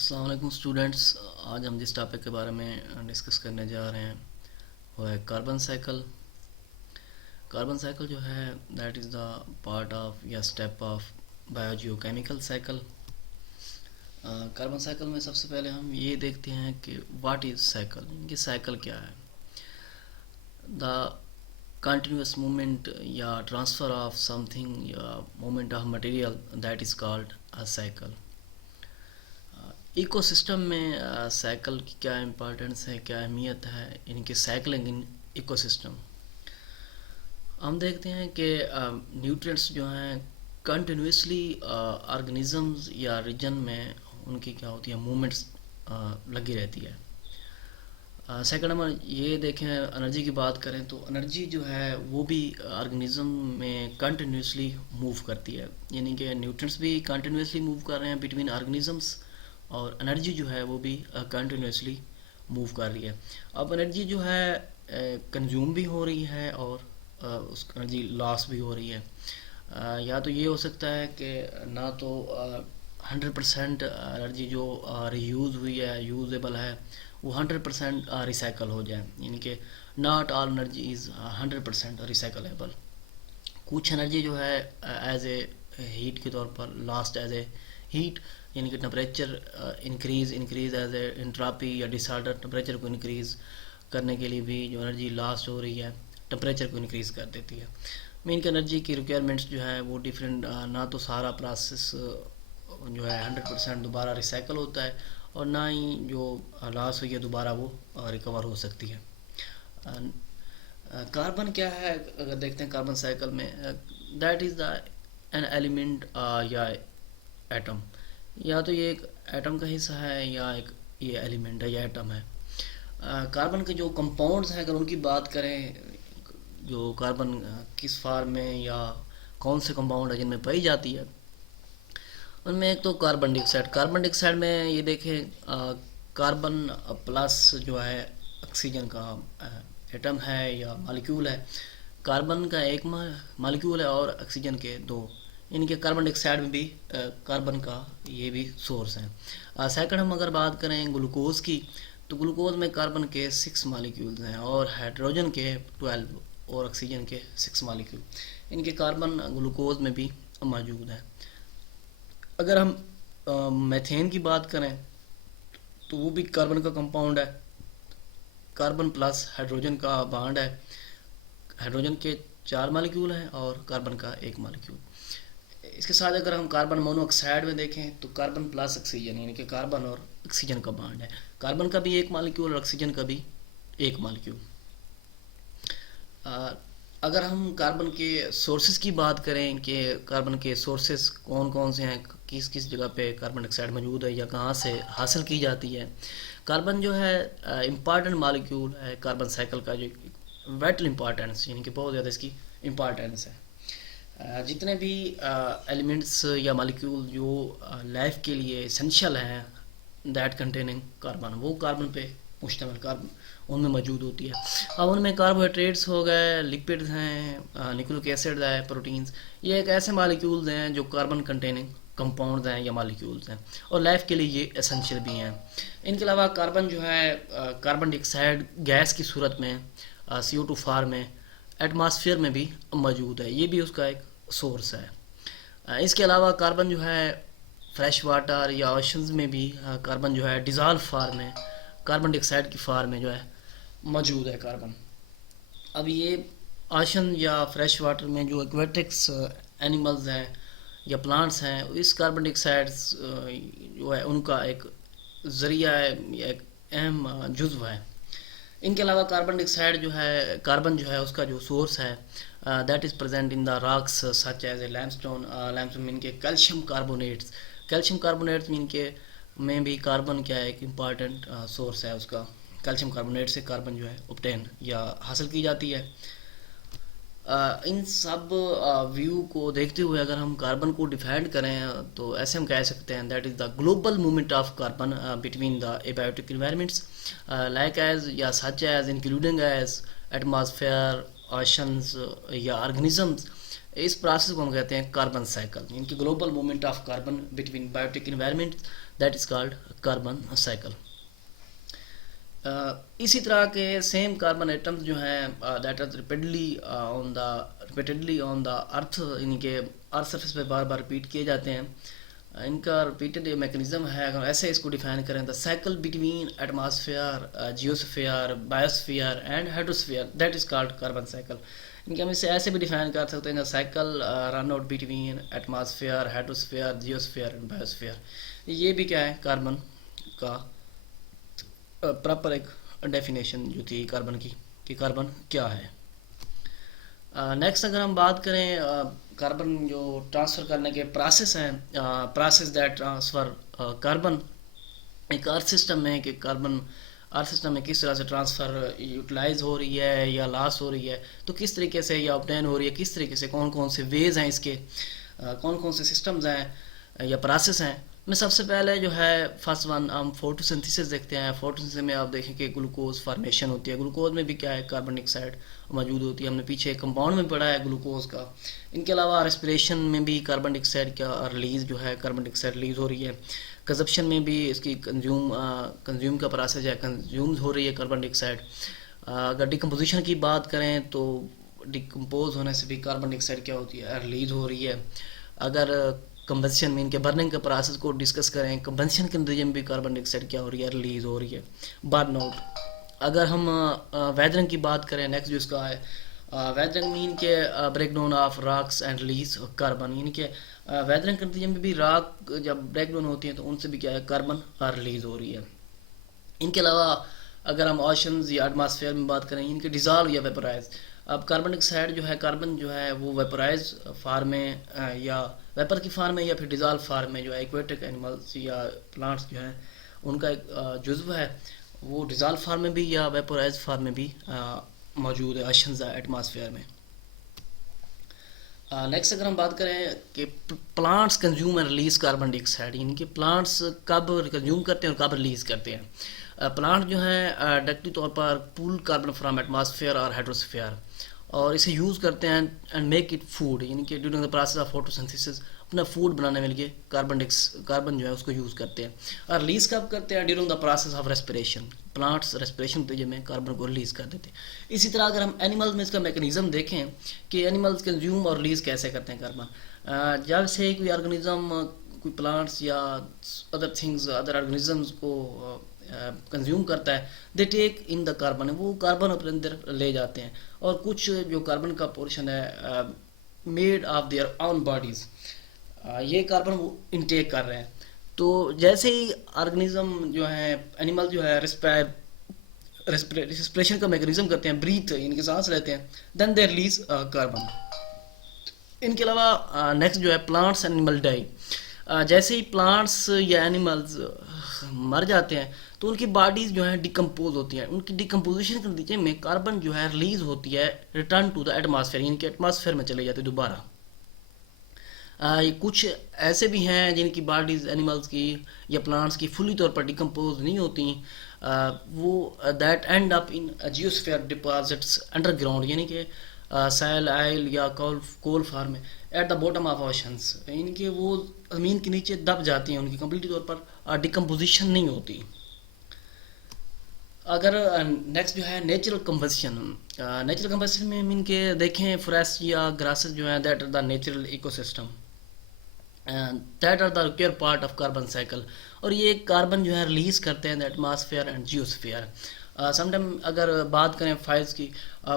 السلام علیکم اسٹوڈنٹس. آج ہم جس ٹاپک کے بارے میں ڈسکس کرنے جا رہے ہیں وہ ہے کاربن سائیکل. کاربن سائیکل جو ہے that is the part of یا step of bio geo chemical cycle. Carbon cycle میں سب سے پہلے ہم یہ دیکھتے ہیں کہ واٹ از سائیکل. یہ سائیکل کیا ہے؟ دا کنٹینیوس موومنٹ یا ٹرانسفر آف سم تھنگ یا movement of material that is called cycle. Ecosystem میں سائیکل کی کیا امپورٹنس ہے، کیا اہمیت ہے ان کے سائیکلنگ ان ایکو سسٹم. ہم دیکھتے ہیں کہ نیوٹرینٹس جو ہیں کنٹینیوسلی آرگنزمز یا ریجن میں ان کی کیا ہوتی ہے موومنٹس لگی رہتی ہے. سیکنڈ ہم یہ دیکھیں انرجی کی بات کریں تو انرجی جو ہے وہ بھی آرگنزم میں کنٹینیوسلی موو کرتی ہے، یعنی کہ نیوٹرینٹس بھی کنٹینیوسلی موو کر رہے ہیں بٹوین آرگنزمس اور انرجی جو ہے وہ بھی کنٹینیوسلی موو کر رہی ہے. اب انرجی جو ہے کنزیوم بھی ہو رہی ہے اور اس انرجی لاس بھی ہو رہی ہے. یا تو یہ ہو سکتا ہے کہ نہ تو 100% انرجی جو ری یوز ہوئی ہے یوزیبل ہے وہ 100% ریسائیکل ہو جائے، یعنی کہ ناٹ آل انرجی از 100% ریسائیکلیبل. کچھ انرجی جو ہے ایز اے ہیٹ کے طور پر لاسٹ ایز اے ہیٹ، یعنی کہ temperature increase as a entropy یا ڈس آرڈر ٹمپریچر کو انکریز کرنے کے لیے بھی جو انرجی لاسٹ ہو رہی ہے ٹمپریچر کو انکریز کر دیتی ہے. مین کہ انرجی کی ریکوائرمنٹس جو ہے وہ ڈفرینٹ، نہ تو سارا پروسیس جو ہے 100% دوبارہ ریسائیکل ہوتا ہے اور نہ ہی جو لاس ہوئی ہے دوبارہ وہ ریکور ہو سکتی ہے. کاربن کیا ہے اگر دیکھتے ہیں کاربن سائیکل میں، that is the an element یا ایٹم. یا تو یہ ایک ایٹم کا حصہ ہے یا ایک یہ ایلیمنٹ ہے یا ایٹم ہے. کاربن کے جو کمپاؤنڈز ہیں اگر ان کی بات کریں، جو کاربن کس فارم میں یا کون سے کمپاؤنڈ ہے جن میں پائی جاتی ہے، ان میں ایک تو کاربن ڈائی آکسائڈ. کاربن ڈائی آکسائڈ میں یہ دیکھیں کاربن پلس جو ہے آکسیجن کا ایٹم ہے یا مالیکیول ہے. کاربن کا ایک مالیکیول ہے اور آکسیجن کے دو، یعنی کہ کاربن ڈائی آکسائڈ میں بھی کاربن کا یہ بھی سورس ہے. سیکنڈ ہم اگر بات کریں گلوکوز کی تو گلوکوز میں کاربن کے 6 مالیکیولز ہیں اور ہائیڈروجن کے 12 اور آکسیجن کے 6 مالیکیول، ان کے کاربن گلوکوز میں بھی موجود ہے. اگر ہم میتھین کی بات کریں تو وہ بھی کاربن کا کمپاؤنڈ ہے. کاربن پلس ہائیڈروجن کا بانڈ ہے، ہائیڈروجن کے 4 مالیکیول ہیں اور کاربن کا 1 مالیکیول. اس کے ساتھ اگر ہم کاربن مونو آکسائڈ میں دیکھیں تو کاربن پلس آکسیجن، یعنی کہ کاربن اور آکسیجن کا بانڈ ہے. کاربن کا بھی 1 مالیکیول اور آکسیجن کا بھی 1 مالیکیول. اگر ہم کاربن کے سورسز کی بات کریں کہ کاربن کے سورسز کون کون سے ہیں، کس کس جگہ پہ کاربن ڈائی آکسائڈ موجود ہے یا کہاں سے حاصل کی جاتی ہے. کاربن جو ہے امپارٹنٹ مالیکیول ہے کاربن سائیکل کا، جو ویٹل امپارٹنس، یعنی کہ بہت زیادہ اس کی امپارٹنس ہے. جتنے بھی ایلیمنٹس یا مالیکیول جو لائف کے لیے اسینشیل ہیں دیٹ کنٹیننگ کاربن، وہ کاربن پہ مشتمل کاربن ان میں موجود ہوتی ہے. اب ان میں کاربوہائیڈریٹس ہو گئے، لپڈز ہیں، نیوکلک ایسڈ ہے، پروٹینز، یہ ایک ایسے مالیکیولز ہیں جو کاربن کنٹیننگ کمپاؤنڈز ہیں یا مالیکیولز ہیں اور لائف کے لیے یہ اسینشیل بھی ہیں. ان کے علاوہ کاربن جو ہے کاربن ڈائی آکسائڈ گیس کی صورت میں CO2 فارم میں ایٹماسفیئر میں بھی موجود ہے، یہ بھی اس کا ایک سورس ہے. اس کے علاوہ کاربن جو ہے فریش واٹر یا اوشنز میں بھی کاربن جو ہے ڈیزالو فارم میں کاربن ڈائی آکسائڈ کی فارم میں جو ہے موجود ہے کاربن. اب یہ اوشن یا فریش واٹر میں جو ایکویٹکس اینیملز ہیں یا پلانٹس ہیں، اس کاربن ڈائی آکسائڈ جو ہے ان کا ایک ذریعہ ہے یا ایک اہم جزو ہے. ان کے علاوہ کاربن ڈائی آکسائڈ جو ہے کاربن جو ہے اس کا جو سورس ہے that is present in the rocks such as a limestone. Limestone مین کے کیلشیم کاربونیٹس، کیلشیم کاربونیٹس مین کے میں بھی کاربن کیا ہے ایک امپارٹنٹ سورس ہے اس کا. کیلشیم کاربونیٹ سے کاربن جو ہے اوبٹین یا حاصل کی جاتی ہے. ان سب ویو کو دیکھتے ہوئے اگر ہم کاربن کو ڈیفائن کریں تو ایسے ہم کہہ سکتے ہیں that is the global movement of carbon between the abiotic environments like as یا such as including as atmosphere, oceans یا آرگنزمز اس پروسیس کو ہم کہتے ہیں کاربن سائیکل، یعنی کہ global movement of carbon between biotic environment, that is called carbon cycle. اسی طرح کے سیم کاربن ایٹمز جو ہیں that are repeatedly on the earth, یعنی کہ ارتھ سرفیس پہ بار بار ریپیٹ کیے جاتے ہیں، ان کا ریپیٹڈ میکنزم ہے، اگر ایسے اس کو ڈیفائن کریں the cycle between atmosphere, geosphere, biosphere and hydrosphere, that is called carbon cycle. ان کے ہم اسے ایسے بھی ڈیفائن کر سکتے ہیں the cycle run out between atmosphere, hydrosphere, geosphere and biosphere. یہ بھی کیا ہے کاربن کا پراپر ایک ڈیفینیشن جو تھی کاربن کی، کہ کاربن کیا ہے۔ نیکسٹ اگر ہم بات کریں کاربن جو ٹرانسفر کرنے کے پروسیس ہیں، پروسیس دیٹ ٹرانسفر کاربن ایک ارتھ سسٹم میں، کہ کاربن ارتھ سسٹم میں کس طرح سے ٹرانسفر یوٹیلائز ہو رہی ہے یا لاس ہو رہی ہے، تو کس طریقے سے یا آبٹین ہو رہی ہے، کس طریقے سے، کون کون سے ویز ہیں اس کے، کون کون سے سسٹمز ہیں یا پروسیس ہیں۔ میں سب سے پہلے جو ہے فرسٹ ون ہم فوٹوسنتھیسس دیکھتے ہیں۔ فوٹوسنتھیسس میں آپ دیکھیں کہ گلوکوز فارمیشن ہوتی ہے، گلوکوز میں بھی کیا ہے کاربن ڈائی آکسائڈ موجود ہوتی ہے، ہم نے پیچھے کمپاؤنڈ میں پڑھا ہے گلوکوز کا۔ ان کے علاوہ ریسپریشن میں بھی کاربن ڈائی آکسائڈ کا ریلیز جو ہے کاربن ڈائی آکسائڈ ریلیز ہو رہی ہے، کنزپشن میں بھی اس کی کنزیوم کا پروسیس ہے، کنزیوم ہو رہی ہے کاربن ڈائی آکسائڈ۔ اگر ڈیکمپوزیشن کی بات کریں تو ڈیکمپوز ہونے سے بھی کاربن ڈائی آکسائڈ کیا ہوتی ہے ریلیز ہو رہی ہے۔ اگر کمبنشن میں ان کے برننگ کے پروسیس کو ڈسکس کریں، کمبنشن کے نتیجے میں بھی کاربن ڈائی آکسائڈ کیا ہو رہی ہے ریلیز ہو رہی ہے، برن آؤٹ۔ اگر ہم ویدرنگ کی بات کریں، نیکسٹ جو اس کا ہے ویدرنگ مین کے break down of rocks and release carbon, یعنی کہ ویدرنگ کے نتیجے میں بھی راک جب بریک ڈاؤن ہوتی ہیں تو ان سے بھی کیا ہے کاربن ریلیز ہو رہی ہے۔ ان کے علاوہ اگر ہم اوشنز یا ایٹماسفیئر میں بات کریں، ان کے ڈیزالو یا ویپرائز، اب کاربن ڈائی آکسائڈ جو ہے کاربن جو ہے وہ ویپرائز فارم میں یا ویپر کی فارم میں یا پھر ڈیزالو فارم میں جو ہے ایکویٹک اینیملز یا پلانٹس جو ہیں ان کا ایک جزو ہے، وہ ڈیزالو فارم میں بھی یا ویپورائز فارم میں بھی موجود ہے اوشنز ایٹماسفیئر میں۔ نیکسٹ اگر ہم بات کریں کہ plants consume and release carbon dye oxide, یعنی کہ پلانٹس کب کنزیوم کرتے ہیں اور کب ریلیز کرتے ہیں۔ پلانٹ جو ہیں ڈائریکٹلی طور پر پول کاربن فرام ایٹماسفیئر اور ہائیڈروسفیئر، اور اسے یوز کرتے ہیں اینڈ میک اٹ فوڈ، یعنی کہ during the process of photosynthesis اپنا فوڈ بنانے میں لیے کاربن جو ہے اس کو یوز کرتے ہیں۔ اور ریلیز کب کرتے ہیں during the process of respiration, plants respiration کے میں کاربن کو ریلیز کر دیتے ہیں۔ اسی طرح اگر ہم اینیملز میں اس کا میکنزم دیکھیں کہ اینیملز کنزیوم اور ریلیز کیسے کرتے ہیں کاربن، جب سے کوئی آرگنیزم کوئی پلانٹس یا ادر تھنگز ادر آرگنیزمز کو کنزیوم کرتا ہے، دے ٹیک ان دا کاربن، وہ کاربن اپنے اندر لے جاتے ہیں، اور کچھ جو کاربن کا پورشن ہے made of their own bodies, یہ کاربن وہ انٹیک کر رہے ہیں۔ تو جیسے ہی آرگنیزم جو ہے اینیمل جو ہے ریسپریشن کا میکنزم کرتے ہیں، بریتھ ان کے سانس لیتے ہیں، دین دے ریلیز کاربن۔ ان کے علاوہ نیکسٹ جو ہے پلانٹس اینیمل ڈائی، جیسے ہی پلانٹس یا اینیملز مر جاتے ہیں تو ان کی باڈیز جو ہیں ڈیکمپوز ہوتی ہیں، ان کی ڈیکمپوزیشن کے نتیجے میں کاربن جو ہے ریلیز ہوتی ہے ریٹرن ٹو دا ایٹماسفیئر، یعنی کہ ایٹماسفیئر میں چلے جاتے دوبارہ۔ کچھ ایسے بھی ہیں جن کی باڈیز اینیملز کی یا پلانٹس کی فلی طور پر ڈیکمپوز نہیں ہوتی، وہ that end up in geosphere deposits underground, یعنی کہ سیل آئل یا coal form at the bottom of oceans, یعنی کہ وہ زمین کے نیچے دب جاتی ہیں، ان کی کمپلیٹ طور پر ڈیکمپوزیشن نہیں ہوتی۔ اگر نیکسٹ جو ہے نیچرل کمبسشن، نیچرل کمبسشن میں مین کے دیکھیں فوریسٹ یا گراسز جو ہیں that are the natural ecosystem, that are the require part of carbon cycle, اور یہ کاربن جو ہے ریلیز کرتے ہیں atmosphere and geosphere. Some time اگر بات کریں فائرز کی،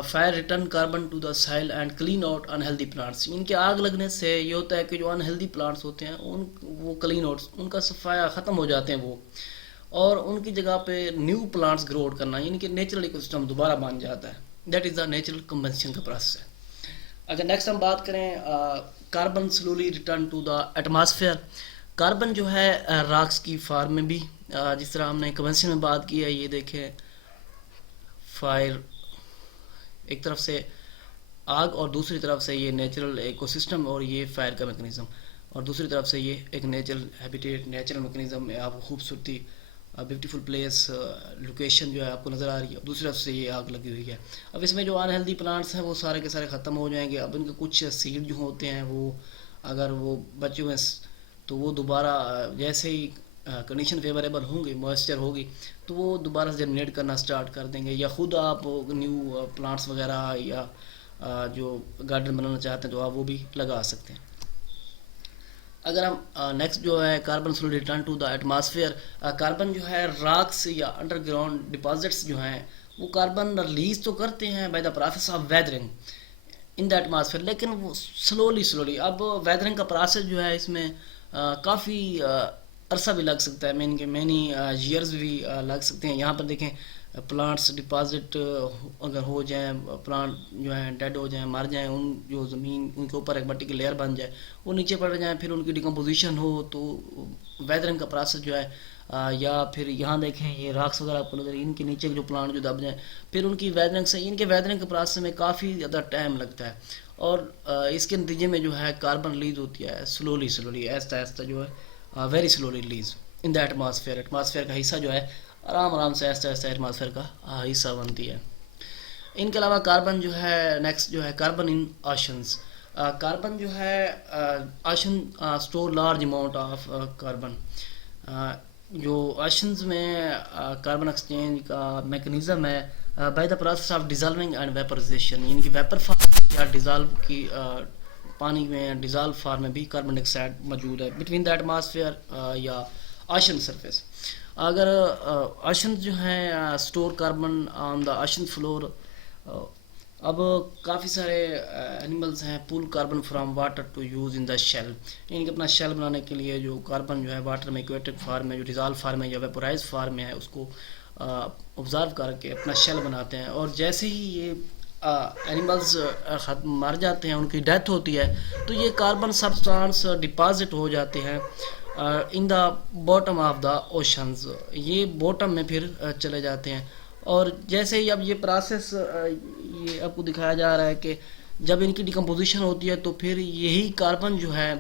fire return carbon to the soil and clean out unhealthy plants, ان کے آگ لگنے سے یہ ہوتا ہے کہ جو انہیلدی پلانٹس ہوتے ہیں وہ کلین آؤٹس ان کا صفایا ختم ہو جاتے ہیں وہ، اور ان کی جگہ پہ نیو پلانٹس گرو آؤٹ کرنا، یعنی کہ نیچرل ایکو سسٹم دوبارہ بن جاتا ہے، دیٹ از دا نیچرل کمبنشن کا پروسیس ہے۔ اگر نیکسٹ ہم بات کریں carbon slowly return to the atmosphere, carbon جو ہے راکس کی فارم میں بھی، جس طرح ہم نے کنونشن میں بات کی ہے، یہ دیکھیں فائر ایک طرف سے آگ اور دوسری طرف سے یہ نیچرل ایکو سسٹم اور یہ فائر کا میکنزم، اور دوسری طرف سے یہ ایک نیچرل ہیبیٹیٹ نیچرل میکنزم میں آپ خوبصورتی بیوٹیفل پلیس لوکیشن جو ہے آپ کو نظر آ رہی ہے، دوسری طرف سے یہ آگ لگی ہوئی ہے. اب اس میں جو انہیلدی پلانٹس ہیں وہ سارے کے سارے ختم ہو جائیں گے. اب ان کے کچھ سیڈ جو ہوتے ہیں وہ اگر وہ بچے ہوئے تو وہ دوبارہ جیسے ہی کنڈیشن فیوریبل ہوں گی، موئسچر ہوگی، تو وہ دوبارہ سے جرمنیٹ کرنا سٹارٹ کر دیں گے. یا خود آپ نیو پلانٹس وغیرہ یا جو گارڈن بنانا چاہتے ہیں تو آپ وہ بھی لگا سکتے ہیں. اگر ہم نیکسٹ جو ہے carbon slow return to the atmosphere, carbon جو ہے راکس یا انڈر گراؤنڈ ڈپازٹس جو ہیں وہ کاربن ریلیز تو کرتے ہیں by the process of weathering in the atmosphere, لیکن وہ سلولی. اب ویدرنگ کا پروسیس جو ہے اس میں کافی عرصہ بھی لگ سکتا ہے، مینی ایئرز بھی لگ سکتے ہیں. یہاں پر دیکھیں پلانٹس ڈپازٹ اگر ہو جائیں، پلانٹ جو ہیں ڈیڈ ہو جائیں، مر جائیں، ان جو زمین ان کے اوپر ایک مٹی کی لیئر بن جائے، وہ نیچے پڑ جائیں، پھر ان کی ڈیکمپوزیشن ہو تو ویدرنگ کا پروسیس جو ہے یا پھر یہاں دیکھیں یہ راکس وغیرہ آپ کو نظر، ان کے نیچے جو پلانٹ جو دب جائیں، پھر ان کی ویدرنگ سے ان کے ویدرنگ کے پروسیس میں کافی زیادہ ٹائم لگتا ہے. اور اس کے نتیجے میں جو ہے کاربن ریلیز ہوتی ہے سلولی آہستہ جو ہے very slowly release in the atmosphere کا حصہ جو ہے آرام سے آہستہ ایٹماسفیئر کا حصہ بنتی ہے. ان کے علاوہ کاربن جو ہے نیکسٹ جو ہے کاربن ان آشنز. کاربن جو ہے ocean store large amount of carbon. جو آشنز میں کاربن ایکسچینج کا میکنزم ہے by the process of dissolving and vaporisation, یعنی کہ ویپر فارم یا ڈیزالو کی پانی میں ڈیزالو فارم میں بھی کاربن ڈائی آکسائڈ موجود ہے بٹوین دا ایٹماسفیئر یا آشن سرفیس. اگر آشن جو ہیں store carbon on the ocean floor. اب کافی سارے اینیملز ہیں pool carbon from water to use in the shell, یعنی کہ اپنا شیل بنانے کے لیے جو کاربن جو ہے واٹر میں ایکویٹک فارم میں جو ڈیزالو فارم ہے یا ویپورائز فارم میں ہے اس کو آبزرو کر کے اپنا شیل بناتے ہیں. اور جیسے ہی یہ اینیملز مر جاتے ہیں، ان کی ڈیتھ ہوتی ہے، تو یہ کاربن سبسٹانس ڈپازٹ ہو جاتے ہیں in the bottom of the oceans. یہ باٹم میں پھر چلے جاتے ہیں. اور جیسے ہی اب یہ پروسیس یہ آپ کو دکھایا جا رہا ہے کہ جب ان کی ڈیکمپوزیشن ہوتی ہے تو پھر یہی کاربن جو ہے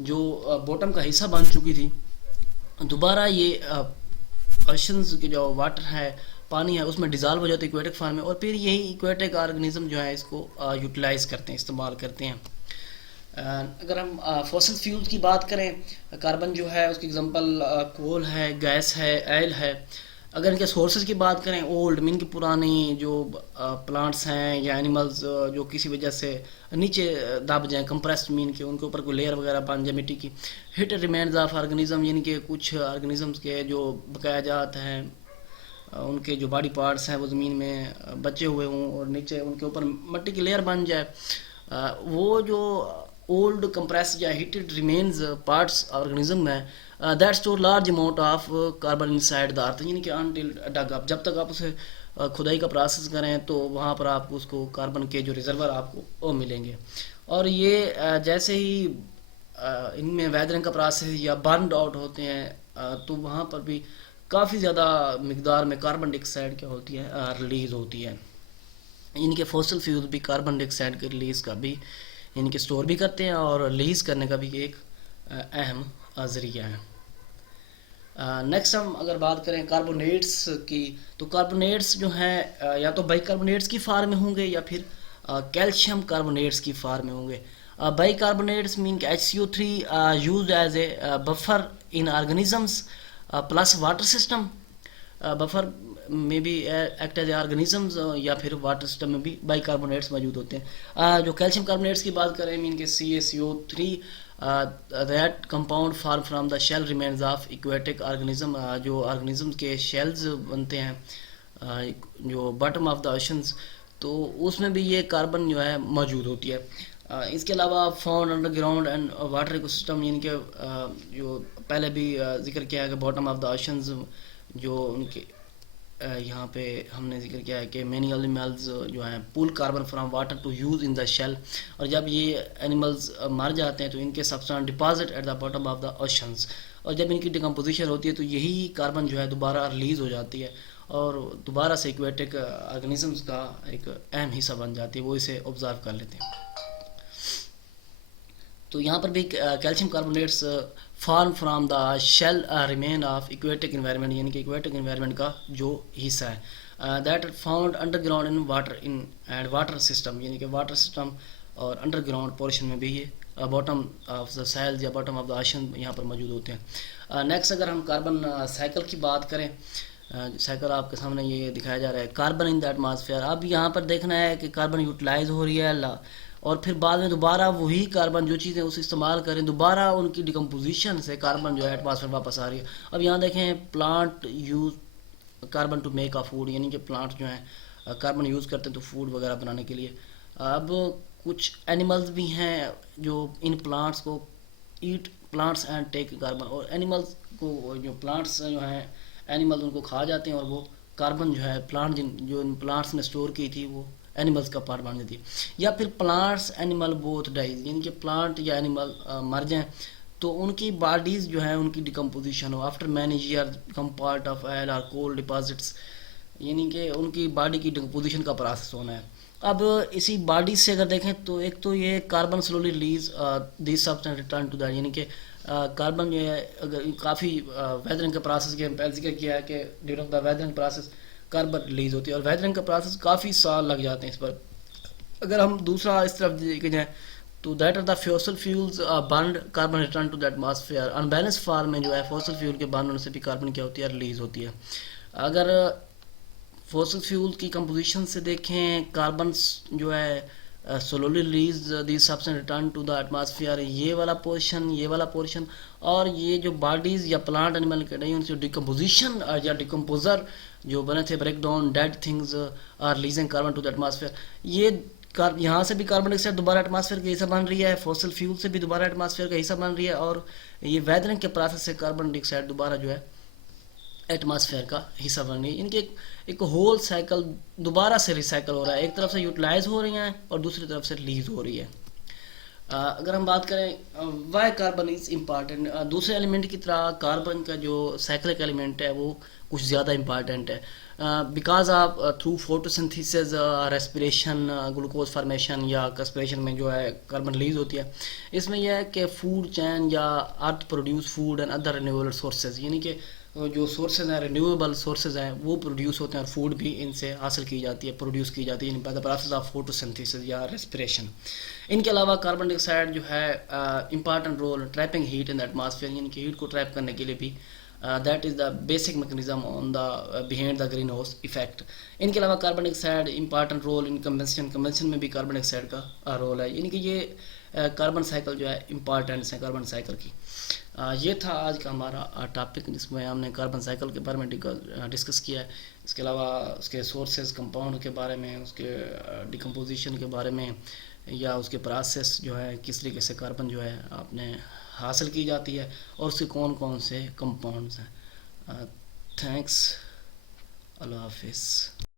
جو باٹم کا حصہ بن چکی تھی، دوبارہ یہ اوشنز کے جو واٹر ہے پانی ہے اس میں ڈیزالو ہو جاتے ہیں ایکویٹک فارم میں، اور پھر یہی ایکویٹک آرگنزم جو ہے اس کو یوٹیلائز کرتے ہیں، استعمال کرتے ہیں. اگر ہم فوسل فیولز کی بات کریں، کاربن جو ہے اس کی اگزامپل کول ہے، گیس ہے، آئل ہے. اگر ان کے سورسز کی بات کریں، اولڈ مین کی پرانی جو پلانٹس ہیں یا اینیملز جو کسی وجہ سے نیچے دب جائیں، کمپریسڈ مین کے ان کے اوپر کوئی لیئر وغیرہ بن جائے مٹی کی، ہٹ ریمینز آف آرگنزم، یعنی کہ کچھ آرگنزمس کے جو بقایا جات ہیں ان کے جو باڈی پارٹس ہیں وہ زمین میں بچے ہوئے ہوں اور نیچے ان کے اوپر مٹی کی لیئر بن جائے، وہ جو اولڈ کمپریسڈ یا ہیٹڈ ریمینز پارٹس آرگنزم میں that store large amount of carbon inside the earth, یعنی کہ انٹل ڈگ اپ، جب تک آپ اسے کھدائی کا پروسیس کریں تو وہاں پر آپ کو اس کو کاربن کے جو ریزرور آپ کو ملیں گے. اور یہ جیسے ہی ان میں ویدرنگ کا پروسیس یا برنڈ آؤٹ ہوتے ہیں تو وہاں پر بھی کافی زیادہ مقدار میں کاربن ڈائی آکسائڈ کیا ہوتی ہے ریلیز ہوتی ہے. ان کے فوسل فیول بھی کاربن ڈائی آکسائڈ کے ریلیز کا بھی ان کے اسٹور بھی کرتے ہیں اور ریلیز کرنے کا بھی ایک اہم ذریعہ ہے. نیکسٹ ہم اگر بات کریں کاربونیٹس کی، تو کاربونیٹس جو ہیں یا تو بائی کاربونیٹس کی فارم میں ہوں گے یا پھر کیلشیم کاربونیٹس کی فارم میں ہوں گے. بائی کاربونیٹس مین کہ HCO3 used as a buffer in organisms plus water system. Buffer میں بھی ایکٹ ایز اے آرگنزمز یا پھر واٹر سسٹم میں بھی بائی کاربونیٹس موجود ہوتے ہیں. جو کیلشیم کاربونیٹس کی بات کریں مین کہ CaCO3 that compound form from the shell remains of aquatic organism. جو آرگنزم کے شیلز بنتے ہیں جو باٹم آف دا اوشنز، تو اس میں بھی یہ کاربن جو ہے موجود ہوتی ہے. اس کے علاوہ found underground and water ecosystem, یعنی کہ جو پہلے بھی ذکر کیا ہے کہ باٹم آف دا اوشنز جو ان کے یہاں پہ ہم نے ذکر کیا ہے کہ مینی اینیملز جو ہیں pool carbon from water to use in the shell, اور جب یہ اینیملز مر جاتے ہیں تو ان کے substance deposit at the bottom of the oceans, اور جب ان کی ڈیکمپوزیشن ہوتی ہے تو یہی کاربن جو ہے دوبارہ ریلیز ہو جاتی ہے اور دوبارہ سے ایکویٹک آرگنزمز کا ایک اہم حصہ بن جاتی ہے، وہ اسے آبزرو کر لیتے ہیں. تو یہاں پر بھی calcium carbonates form from the shell remain of aquatic environment, یعنی کہ ایکویٹک انوائرمنٹ کا جو حصہ ہے that found underground in water inland water system, یعنی کہ واٹر سسٹم اور انڈر گراؤنڈ پورشن میں بھی یہ باٹم آف دا سیل یا باٹم آف دا آشن یہاں پر موجود ہوتے ہیں. نیکسٹ اگر ہم کاربن سائیکل کی بات کریں، سائیکل آپ کے سامنے یہ دکھایا جا رہا ہے کاربن ان دا ایٹماسفیئر. اب یہاں پر دیکھنا ہے کہ کاربن یوٹیلائز ہو رہی ہے اور پھر بعد میں دوبارہ وہی کاربن جو چیزیں اسے استعمال کریں دوبارہ ان کی ڈیکمپوزیشن سے کاربن جو ہے ایٹماسفیئر واپس آ رہی ہے. اب یہاں دیکھیں plant use carbon to make a food, یعنی کہ پلانٹ جو ہیں کاربن یوز کرتے ہیں تو فوڈ وغیرہ بنانے کے لیے. اب کچھ اینیملز بھی ہیں جو ان پلانٹس کو eat plants and take carbon, اور اینیملز کو جو پلانٹس جو ہیں اینیمل ان کو کھا جاتے ہیں اور وہ کاربن جو ہے پلانٹ جو ان پلانٹس نے اسٹور کی تھی وہ اینیملز کا پارٹ بن جاتی ہے. یا پھر پلانٹس اینیمل بوتھ ڈائز، یعنی کہ پلانٹ یا اینیمل مر جائیں تو ان کی باڈیز جو ہیں ان کی ڈیکمپوزیشن ہو after many year become part of oil اور کول ڈپازٹس، یعنی کہ ان کی باڈی کی ڈیکمپوزیشن کا پروسیس ہونا ہے. اب اسی باڈی سے اگر دیکھیں تو ایک تو یہ carbon slowly release these substance return to that, یعنی کہ کاربن جو ہے اگر کافی ویدرنگ کا پروسیس کے ہم پہلے ذکر کیا ہے کہ during the weathering process carbon release ہوتی ہے اور ویدرنگ کا پروسیس کافی سال لگ جاتے ہیں اس پر. اگر ہم دوسرا اس طرف دیکھیں جائیں تو that are the fossil fuels burned carbon return to the atmosphere. ان بیلنس فارم میں جو ہے فوسل فیول کے برن ہونے سے بھی کاربن کیا ہوتی ہے ریلیز ہوتی ہے. اگر فوسل فیول کی کمپوزیشن سے دیکھیں کاربن جو ہے slowly release these substance return to the atmosphere, یہ والا پورشن اور یہ جو باڈیز یا پلانٹ اینیمل کے نہیں ان سے ڈیکمپوزیشن یا ڈیکمپوزر جو بنے تھے break down dead things are releasing carbon to the atmosphere. یہ یہاں سے بھی کاربن ڈائی آکسائڈ دوبارہ ایٹماسفیئر کا حصہ بن رہی ہے، فوسل فیول سے بھی دوبارہ ایٹماسفیئر کا حصہ بن رہی ہے، اور یہ ویدرنگ کے پروسیس سے کاربن ڈائی آکسائڈ دوبارہ جو ہے ایٹماسفیئر کا حصہ بن رہی ہے. ان کے ایک ہول سائیکل دوبارہ سے ریسائیکل ہو رہا ہے، ایک طرف سے یوٹیلائز ہو رہی ہیں اور دوسری طرف سے ریلیز ہو رہی ہے. اگر ہم بات کریں وائی کاربن از امپارٹنٹ، دوسرے ایلیمنٹ کی طرح کاربن کا جو سائیکلک ایلیمنٹ ہے وہ کچھ زیادہ امپارٹنٹ ہے because of through photosynthesis respiration glucose formation یا کسپریشن میں جو ہے کاربن ریلیز ہوتی ہے. اس میں یہ ہے کہ فوڈ چین یا earth produce food and other renewable sources, یعنی کہ جو سورسز ہیں رینیویبل سورسز ہیں وہ پروڈیوس ہوتے ہیں اور فوڈ بھی ان سے حاصل کی جاتی ہے پروڈیوس کی جاتی ہے by the process of photosynthesis یا ریسپریشن. ان کے علاوہ کاربن ڈائی آکسائڈ جو ہے important role trapping heat in the atmosphere, یعنی کہ ہیٹ کو ٹریپ کرنے کے لیے بھی that is the basic mechanism on the behind the greenhouse effect. ان کے علاوہ carbon dye oxide important role in convention میں بھی کاربن ڈائی آکسائڈ کا رول ہے، یعنی کہ یہ کاربن سائیکل جو ہے امپارٹنٹس ہیں کاربن سائیکل کی. یہ تھا آج کا ہمارا ٹاپک جس میں ہم نے کاربن سائیکل کے بارے میں ڈسکس کیا ہے. اس کے علاوہ اس کے سورسز کمپاؤنڈ کے بارے میں، اس کے ڈیکمپوزیشن کے بارے میں یا اس کے پروسیس جو ہے کس طریقے سے کاربن جو ہے آپ نے حاصل کی جاتی ہے اور اس کے کون کون سے کمپاؤنڈز ہیں. تھینکس، اللہ حافظ.